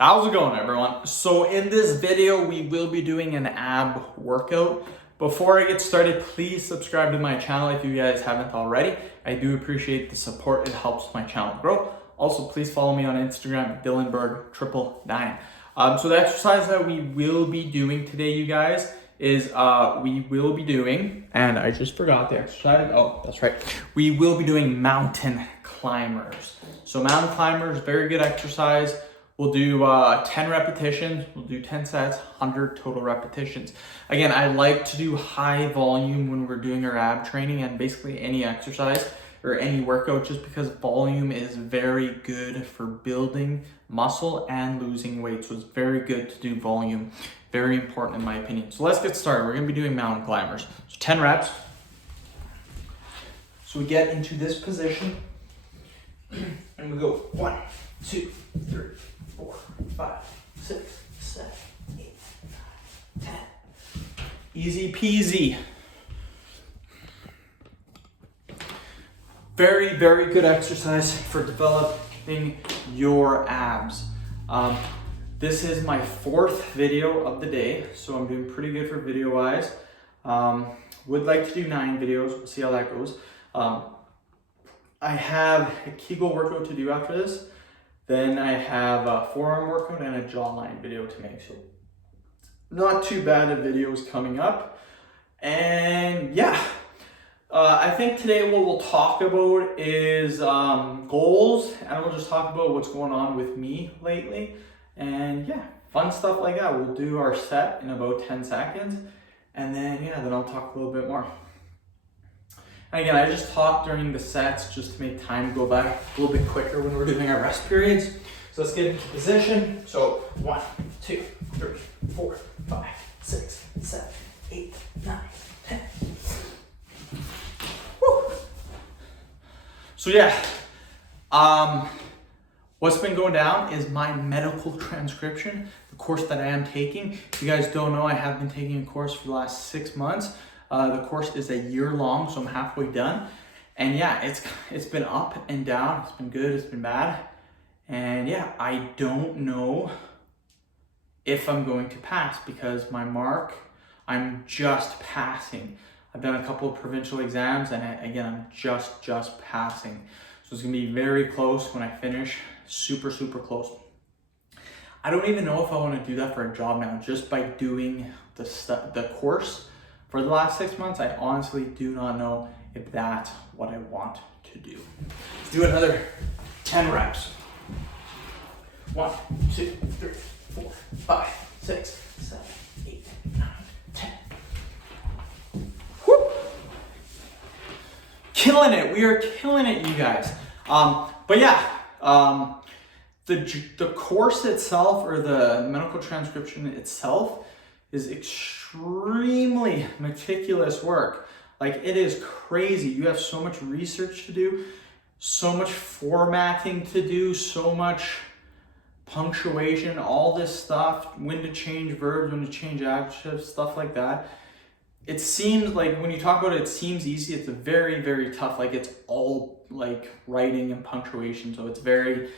How's it going, everyone? So in this video, we will be doing an ab workout. Before I get started, please subscribe to my channel if you guys haven't already. I do appreciate the support. It helps my channel grow. Also, please follow me on Instagram, Dylanberg999. So the exercise that we will be doing today, you guys, is we will be doing, and I just forgot the exercise. Oh, that's right. We will be doing mountain climbers. So mountain climbers, very good exercise. We'll do 10 repetitions, we'll do 10 sets, 100 total repetitions. Again, I like to do high volume when we're doing our ab training and basically any exercise or any workout, just because volume is very good for building muscle and losing weight. So it's very good to do volume, very important in my opinion. So let's get started. We're gonna be doing mountain climbers. So 10 reps. So we get into this position and we go 1, 2, 3, 4, 5, 6, 7, 8, 9, 10. Easy peasy. Very, very good exercise for developing your abs. This is my 4th video of the day, so I'm doing pretty good for video wise. Would like to do 9 videos, we'll see how that goes. I have a Kegel workout to do after this. Then I have a forearm workout and a jawline video to make. So not too bad of videos coming up. And yeah, I think today what we'll talk about is goals, and we'll just talk about what's going on with me lately. And yeah, fun stuff like that. We'll do our set in about 10 seconds. And then I'll talk a little bit more. And again, I just talk during the sets just to make time go by a little bit quicker when we're doing our rest periods. So let's get into position. So 1, 2, 3, 4, 5, 6, 7, 8, 9, 10. Woo. So what's been going down is my medical transcription, the course that I am taking. If you guys don't know, I have been taking a course for the last 6 months. The course is a year long, so I'm halfway done. And yeah, it's been up and down. It's been good, it's been bad. And yeah, I don't know if I'm going to pass because my mark, I'm just passing. I've done a couple of provincial exams and again, I'm just passing. So it's gonna be very close when I finish, super close. I don't even know if I wanna do that for a job now, just by doing the course. For the last 6 months, I honestly do not know if that's what I want to do. Let's do another 10 reps. 1, 2, 3, 4, 5, 6, 7, 8, 9, 10. Woo! Killing it. We are killing it, you guys. The course itself, or the medical transcription itself, is extremely meticulous work. Like, it is crazy. You have so much research to do, so much formatting to do, so much punctuation, all this stuff, when to change verbs, when to change adjectives, stuff like that. It seems like when you talk about it, it seems easy. It's very tough. Like, it's all like writing and punctuation. So it's very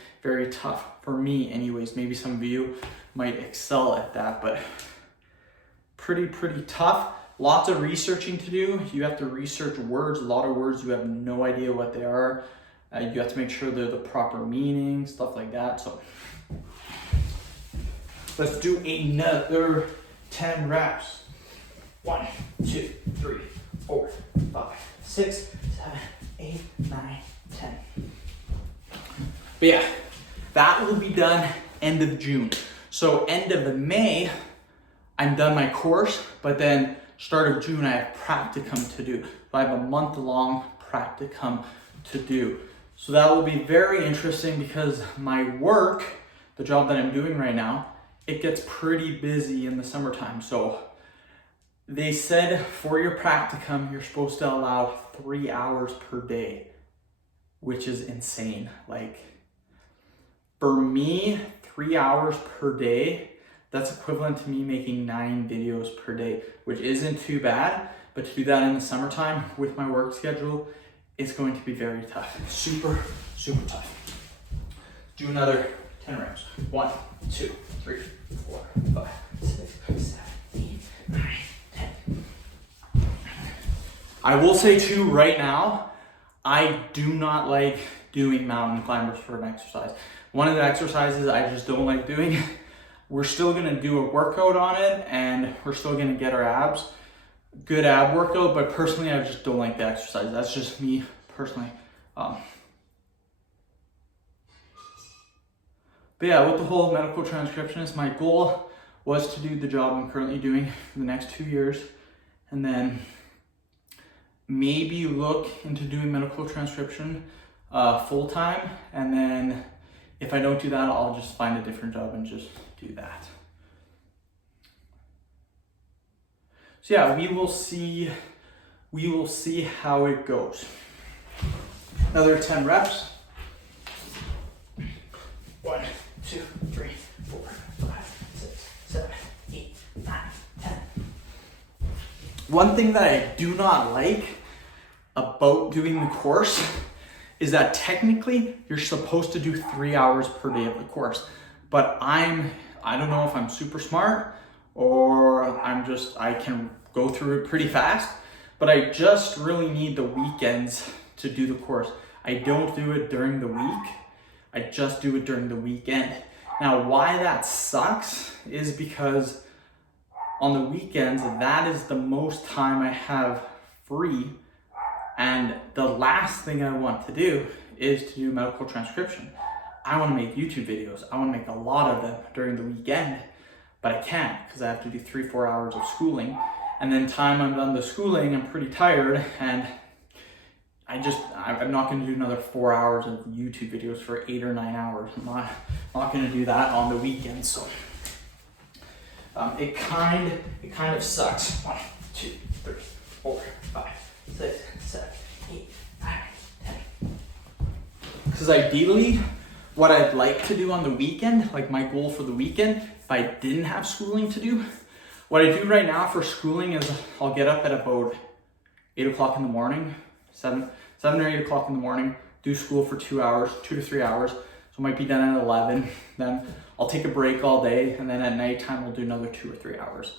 tough for me anyways. Maybe some of you might excel at that, but pretty tough. Lots of researching to do. You have to research words, a lot of words you have no idea what they are. You have to make sure they're the proper meaning, stuff like that. So let's do another 10 reps. 1, 2, 3, 4, 5, 6, 7, 8, 9, 10. But yeah, that will be done end of June. So end of May, I'm done my course, but then start of June, I have practicum to do. So I have a month-long practicum to do. So that will be very interesting because my work, the job that I'm doing right now, it gets pretty busy in the summertime. So they said for your practicum, you're supposed to allow 3 hours per day, which is insane. Like, for me, 3 hours per day, that's equivalent to me making 9 videos per day, which isn't too bad, but to do that in the summertime with my work schedule, it's going to be very tough. Super tough. Do another 10 reps. 1, 2, 3, 4, 5, 6, 7, 8, 9, 10. I will say too, right now, I do not like doing mountain climbers for an exercise. One of the exercises I just don't like doing. We're still gonna do a workout on it and we're still gonna get our abs. Good ab workout, but personally I just don't like the exercise. That's just me personally. But yeah, with the whole medical transcriptionist, my goal was to do the job I'm currently doing for the next 2 years and then maybe look into doing medical transcription full time, and then if I don't do that, I'll just find a different job and just do that. So yeah, we will see how it goes. Another 10 reps. 1, 2, 3, 4, 5, 6, 7, 8, 9, 10. One thing that I do not like about doing the course is that technically you're supposed to do 3 hours per day of the course, but I don't know if I'm super smart or I can go through it pretty fast, but I just really need the weekends to do the course. I don't do it during the week. I just do it during the weekend. Now, why that sucks is because on the weekends, that is the most time I have free, and the last thing I want to do is to do medical transcription. I want to make YouTube videos. I want to make a lot of them during the weekend, but I can't because I have to do 3-4 hours of schooling. And then time I'm done the schooling, I'm pretty tired, and I'm not going to do another 4 hours of YouTube videos for 8 or 9 hours. I'm not going to do that on the weekend. So it kind of sucks. 1, 2, 3, 4, 5, 6, 7, 8, 9, 10. Because ideally, what I'd like to do on the weekend, like my goal for the weekend, if I didn't have schooling to do, what I do right now for schooling is I'll get up at about 8 o'clock in the morning, 7 or 8 o'clock in the morning, do school for 2 hours, 2 to 3 hours. So I might be done at 11. Then I'll take a break all day, and then at nighttime we'll do another 2 or 3 hours.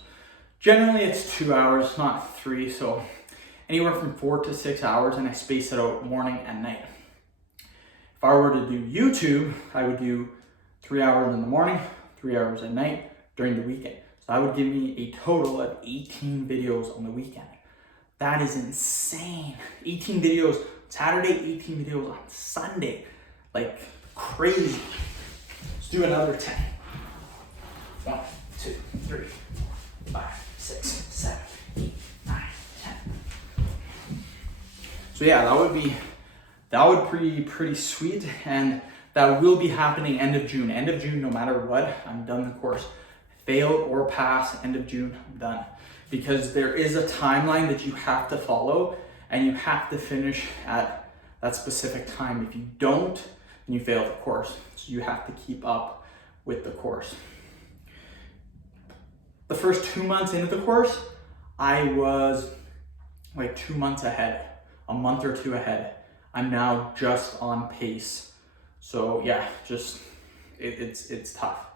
Generally it's 2 hours, not 3, so anywhere from 4 to 6 hours, and I space it out morning and night. If I were to do YouTube, I would do 3 hours in the morning, 3 hours at night during the weekend. So that would give me a total of 18 videos on the weekend. That is insane. 18 videos Saturday, 18 videos on Sunday. Like crazy. Let's do another 10. 1, 2, 3, 5, 6, 7, 8, 9, 10. So yeah, that would be pretty sweet, and that will be happening end of June. End of June, no matter what, I'm done the course. Fail or pass, end of June, I'm done. Because there is a timeline that you have to follow, and you have to finish at that specific time. If you don't, then you fail the course. So you have to keep up with the course. The first 2 months into the course, I was like 2 months ahead, a month or 2 ahead. I'm now just on pace. So yeah, it's tough.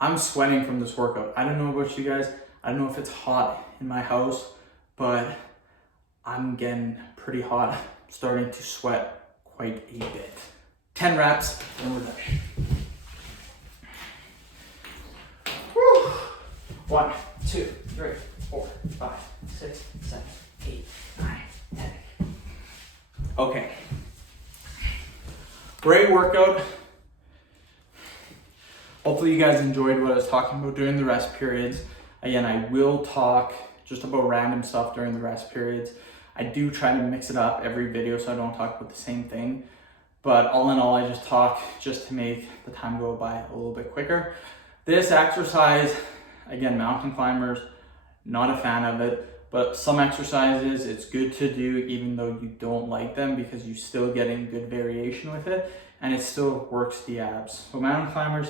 I'm sweating from this workout. I don't know about you guys. I don't know if it's hot in my house, but I'm getting pretty hot. I'm starting to sweat quite a bit. 10 reps and we're done. Woo. 1, 2, 3, 4, 5, 6, 7, 8, 9, 10. Okay. Great workout. Hopefully you guys enjoyed what I was talking about during the rest periods. Again, I will talk just about random stuff during the rest periods. I do try to mix it up every video so I don't talk about the same thing. But all in all, I just talk just to make the time go by a little bit quicker. This exercise, again, mountain climbers, not a fan of it, but some exercises it's good to do even though you don't like them because you're still getting good variation with it and it still works the abs. So mountain climbers,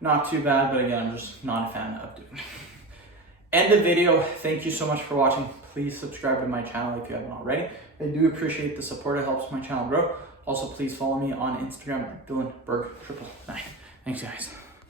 not too bad, but again, I'm just not a fan of doing it. End of video. Thank you so much for watching. Please subscribe to my channel if you haven't already. I do appreciate the support. It helps my channel grow. Also, please follow me on Instagram at DylanBerg999. Thanks, guys.